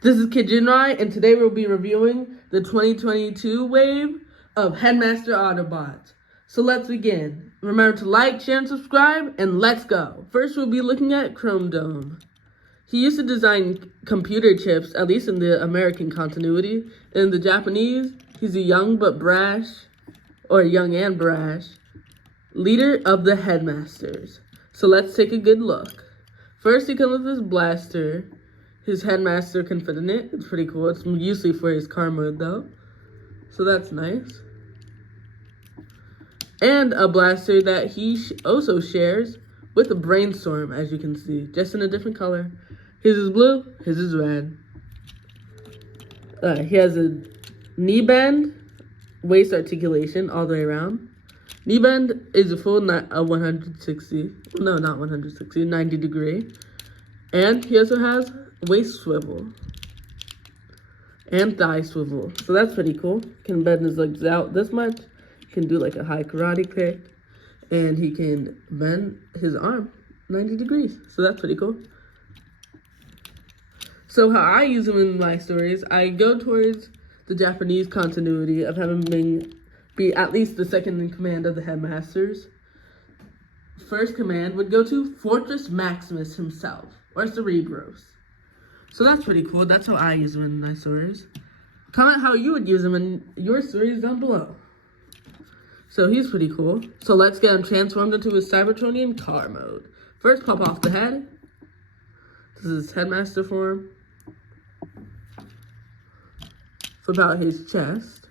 This is Kid Jinrai, and today we'll be reviewing the 2022 wave of Headmaster Autobots. So let's begin. Remember to like, share, and subscribe, and let's go. First, we'll be looking at Chrome Dome. He used to design computer chips, at least in the American continuity. In the Japanese, he's a young but brash, or young and brash, leader of the Headmasters. So let's take a good look. First, he comes with his blaster. His headmaster can fit in it. It's pretty cool. It's usually for his car mode though. So that's nice. And a blaster that he also shares with a brainstorm, as you can see. Just in a different color. His is blue, his is red. He has a knee bend, waist articulation all the way around. Knee bend is a full 160. No, not 160, 90 degree. And he also has waist swivel and thigh swivel, so that's pretty cool. Can bend his legs out this much, can do like a high karate kick, and he can bend his arm 90 degrees, so that's pretty cool. So how I use him in my stories, I go towards the Japanese continuity of having be at least the second in command of the Headmasters. First command would go to Fortress Maximus himself, or Cerebros. So that's pretty cool. That's how I use them in my stories. Comment how you would use them in your stories down below. So he's pretty cool. So let's get him transformed into his Cybertronian car mode. First, pop off the head. This is his headmaster form. Flip out his chest.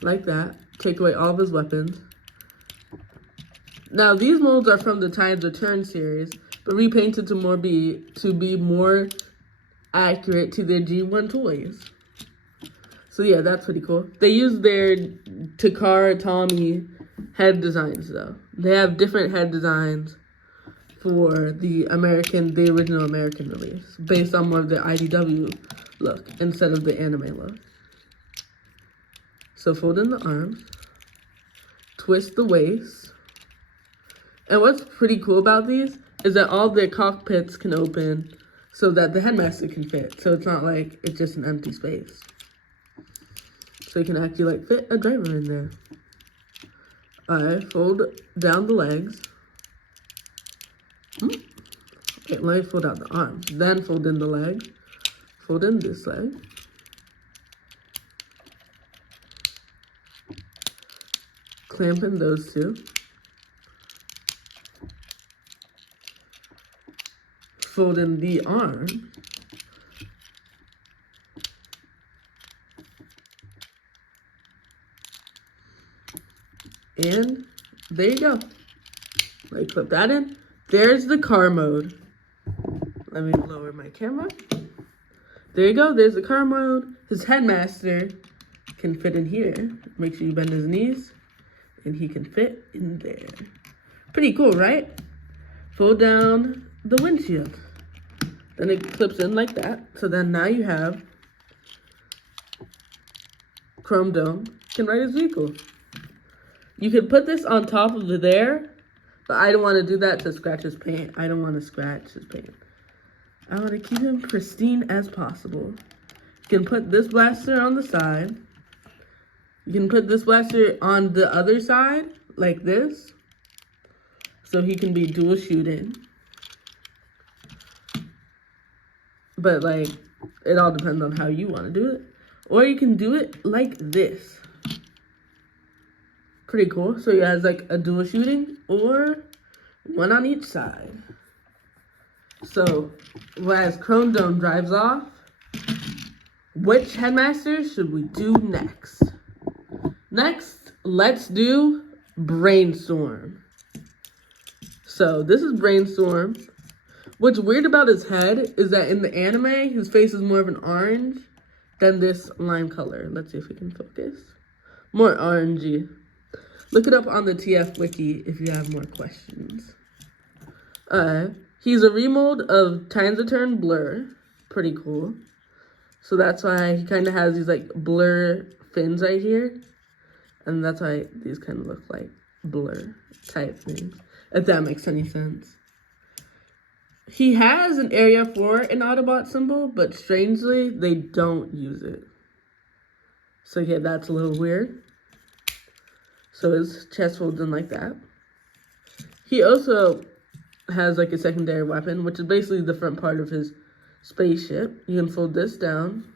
Like that. Take away all of his weapons. Now, these molds are from the Tides Return series, but repainted to be more accurate to their G1 toys. So yeah, that's pretty cool. They use their Takara Tommy head designs though. They have different head designs for the original American release, based on more of the IDW look instead of the anime look. So fold in the arms, twist the waist, and what's pretty cool about these is that all their cockpits can open so that the headmaster can fit. So it's not like it's just an empty space. So you can actually like fit a driver in there. Alright, fold down the legs. Okay, let me fold out the arms. Then fold in the leg. Fold in this leg. Clamp in those two. Fold in the arm. And there you go. Let me clip that in. There's the car mode. Let me lower my camera. There you go. There's the car mode. His headmaster can fit in here. Make sure you bend his knees. And he can fit in there. Pretty cool, right? Fold down the windshield. Then it clips in like that. So then now you have Chrome Dome can ride his vehicle. You could put this on top of there, but I don't want to do that to scratch his paint. I don't want to scratch his paint. I want to keep him pristine as possible. You can put this blaster on the side. You can put this blaster on the other side, like this, so he can be dual shooting. But like, it all depends on how you want to do it. Or you can do it like this. Pretty cool. So he has like a dual shooting or one on each side. So as Chrome Dome drives off, which headmaster should we do next? Next, let's do Brainstorm. So this is Brainstorm. What's weird about his head is that in the anime, his face is more of an orange than this lime color. Let's see if we can focus. More orangey. Look it up on the TF Wiki if you have more questions. He's a remold of Times Return Blur. Pretty cool. So that's why he kind of has these like blur fins right here. And that's why these kind of look like blur type things. If that makes any sense. He has an area for an Autobot symbol, but strangely, they don't use it. So yeah, that's a little weird. So his chest folds in like that. He also has like a secondary weapon, which is basically the front part of his spaceship. You can fold this down,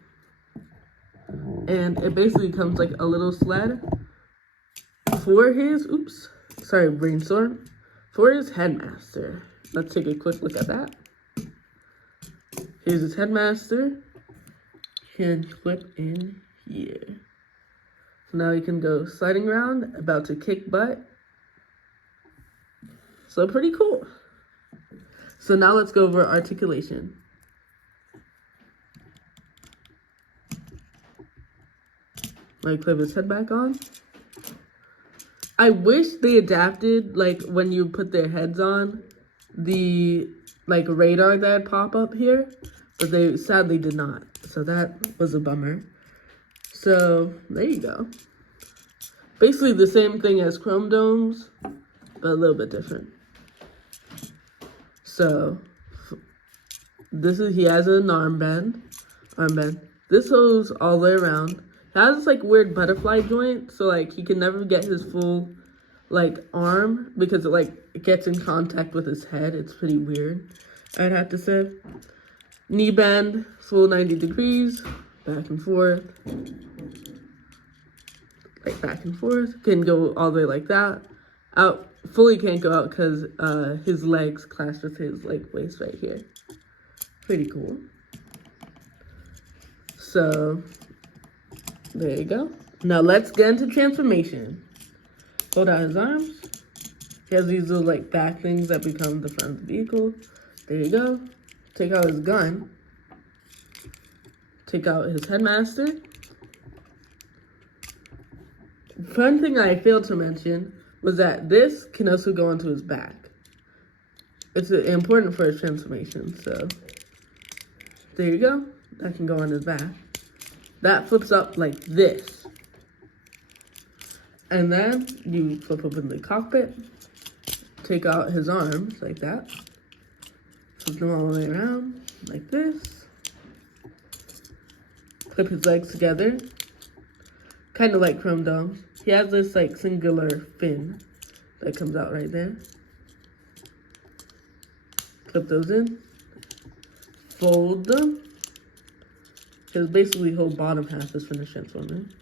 and it basically comes like a little sled for his, brainstorm, for his headmaster. Let's take a quick look at that. Here's his headmaster. Can flip in here. So now he can go sliding around, about to kick butt. So pretty cool. So now let's go over articulation. Like clip his head back on. I wish they adapted, like when you put their heads on, the like radar that pop up here, but they sadly did not. So that was a bummer. So there you go. Basically the same thing as Chrome Domes, but a little bit different. So he has an armband. This goes all the way around. It has this like weird butterfly joint, so like he can never get his full like arm because it gets in contact with his head. It's pretty weird, I'd have to say. Knee bend, full 90 degrees, back and forth. Like back and forth. Can go all the way like that. Out, fully can't go out because his legs clash with his like waist right here. Pretty cool. So there you go. Now let's get into transformation. Hold out his arms. He has these little like back things that become the front of the vehicle. There you go. Take out his gun. Take out his headmaster. Fun thing I failed to mention was that this can also go onto his back. It's important for his transformation, so there you go. That can go on his back. That flips up like this. And then you flip open the cockpit, take out his arms like that, flip them all the way around like this, clip his legs together, kind of like Chrome Domes. He has this like singular fin that comes out right there. Clip those in, fold them, because basically whole bottom half is finished transforming.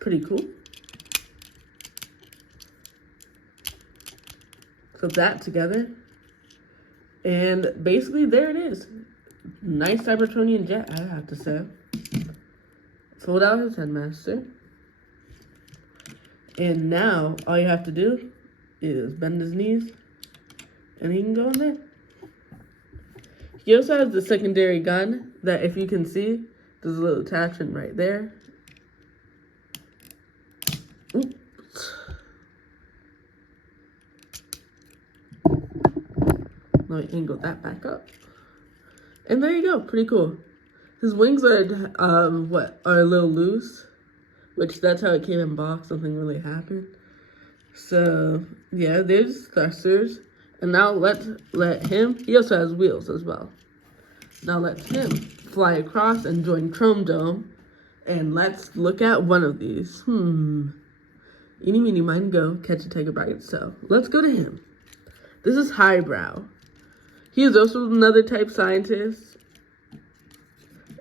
Pretty cool. Clip that together, and basically there it is. Nice Cybertronian jet, I have to say. Fold out his headmaster. And now, all you have to do is bend his knees, and he can go in there. He also has the secondary gun that, if you can see, there's a little attachment right there. Oops. Let me angle that back up. And there you go, pretty cool. His wings are, are a little loose, which that's how it came in box, something really happened. So, yeah, there's thrusters. And now let him, he also has wheels as well. Now let's him fly across and join Chrome Dome. And let's look at one of these. Eeny, meeny, miny, go, catch a tiger by its tail. Let's go to him. This is Highbrow. He is also another type scientist,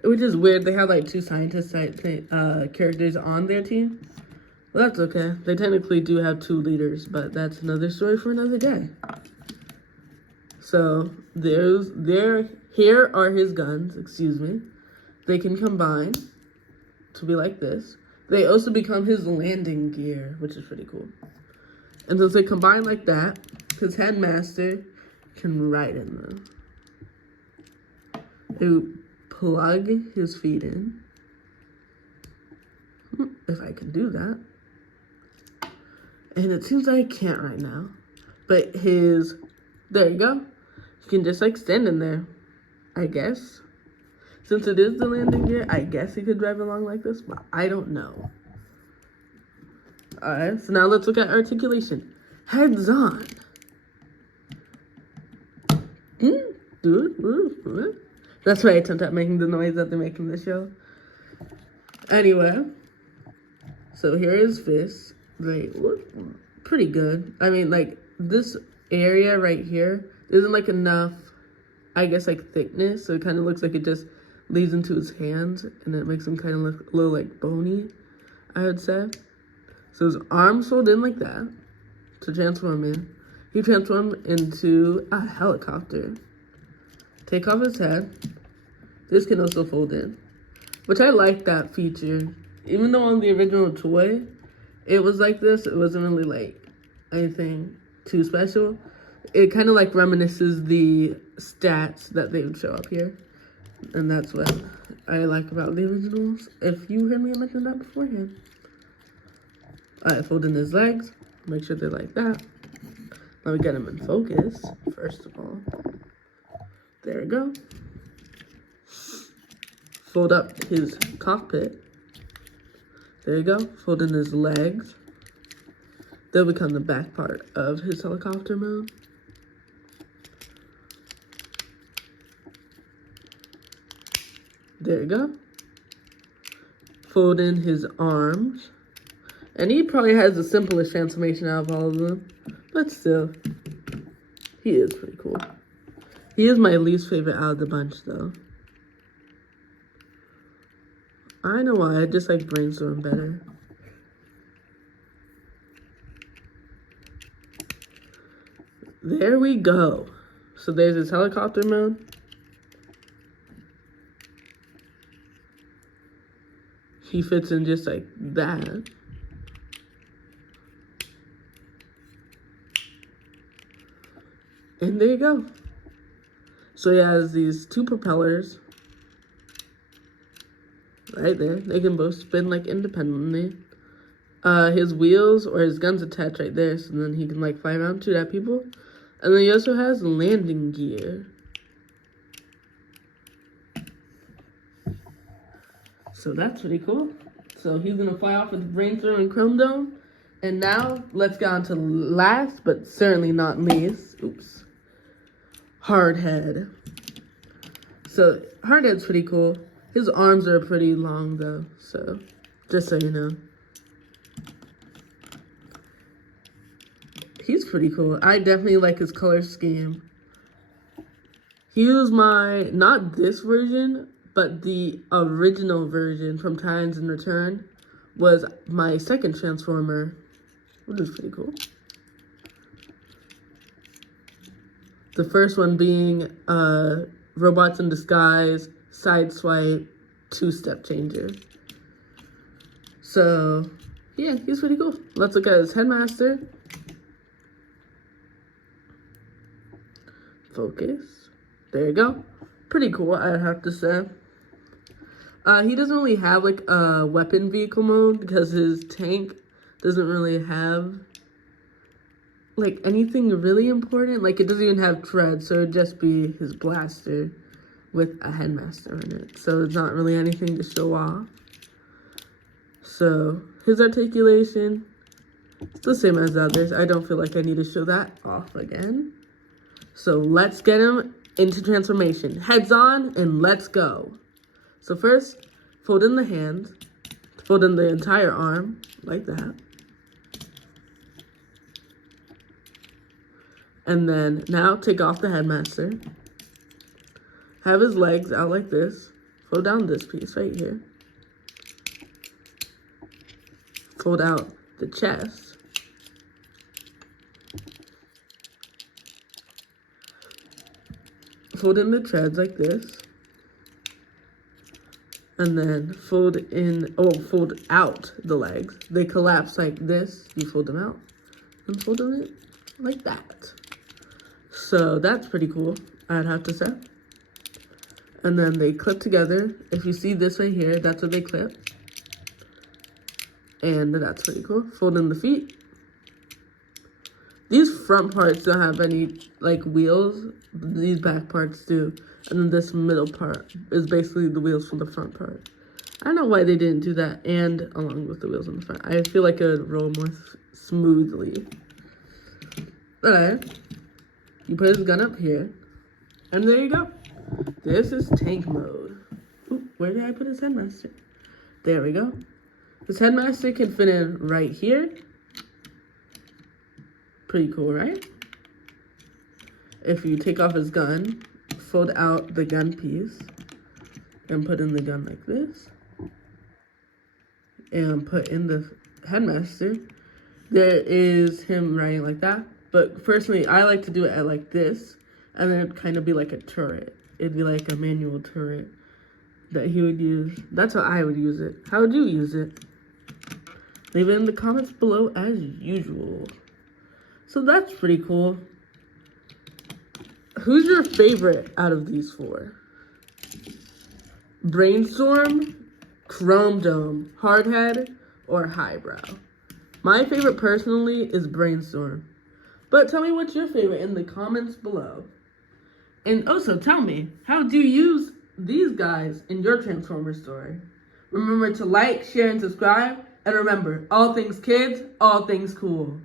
which is weird. They have like two scientist characters on their team. Well, that's okay. They technically do have two leaders, but that's another story for another day. So here are his guns, excuse me. They can combine to be like this. They also become his landing gear, which is pretty cool. And since they combine like that, his headmaster can ride in them. They plug his feet in. If I can do that. And it seems like I can't right now. But there you go. You can just like stand in there, I guess. Since it is the landing gear, I guess he could drive along like this, but I don't know. Alright, so now let's look at articulation. Heads on. That's my attempt at making the noise that they make in the show. Anyway, so here is fists. They look pretty good. I mean, like, this area right here isn't like enough, I guess, like thickness, so it kind of looks like it just leads into his hands, and it makes him kind of look a little like bony, I would say. So his arms fold in like that to transform in. He transformed into a helicopter. Take off his head. This can also fold in, which I like that feature. Even though on the original toy, it was like this, it wasn't really like anything too special. It kind of like reminisces the stats that they would show up here. And that's what I like about the originals. If you heard me mention that beforehand. Alright, fold in his legs. Make sure they're like that. Let me get him in focus, first of all. There we go. Fold up his cockpit. There you go. Fold in his legs. They'll become the back part of his helicopter mode. There you go. Fold in his arms. And he probably has the simplest transformation out of all of them. But still, he is pretty cool. He is my least favorite out of the bunch, though. I know why, I just like brainstorm better. There we go. So there's his helicopter mode. He fits in just like that. And there you go. So he has these two propellers right there. They can both spin like independently. His wheels or his guns attached right there, so then he can like fly around, shoot at people. And then he also has landing gear. So that's pretty cool. So he's gonna fly off with the Brainstorm and Chrome Dome. And now let's get on to last, but certainly not least. Oops. Hardhead. So Hardhead's pretty cool. His arms are pretty long though, so just so you know. He's pretty cool. I definitely like his color scheme. He was my, not this version, but the original version from Titans in Return was my second Transformer, which is pretty cool. The first one being Robots in Disguise, Sideswipe, Two-Step Changer. So, yeah, he's pretty cool. Let's look at his Headmaster. Focus. There you go. Pretty cool, I'd have to say. He doesn't really have like a weapon vehicle mode because his tank doesn't really have like anything really important. Like it doesn't even have treads, so it'd just be his blaster with a headmaster in it. So it's not really anything to show off. So his articulation, it's the same as others. I don't feel like I need to show that off again. So let's get him into transformation. Heads on and let's go. So first, fold in the hands, fold in the entire arm, like that. And then now take off the headmaster. Have his legs out like this. Fold down this piece right here. Fold out the chest. Fold in the treads like this. And then fold out the legs. They collapse like this. You fold them out and fold them in like that. So that's pretty cool, I'd have to say. And then they clip together. If you see this right here, that's where they clip. And that's pretty cool. Fold in the feet. These front parts don't have any like wheels. These back parts do. And then this middle part is basically the wheels from the front part. I don't know why they didn't do that and along with the wheels on the front. I feel like it would roll more smoothly. Alright. You put his gun up here. And there you go. This is tank mode. Ooh, where did I put his headmaster? There we go. This headmaster can fit in right here. Pretty cool, right? If you take off his gun, fold out the gun piece, and put in the gun like this, and put in the headmaster, there is him riding like that. But personally, I like to do it at like this, and then it'd kind of be like a turret. It'd be like a manual turret that he would use. That's how I would use it. How would you use it? Leave it in the comments below as usual. So that's pretty cool. Who's your favorite out of these four? Brainstorm, Chrome Dome, Hardhead, or Highbrow? My favorite personally is Brainstorm. But tell me what's your favorite in the comments below. And also tell me, how do you use these guys in your Transformers story? Remember to like, share, and subscribe. And remember, all things kids, all things cool.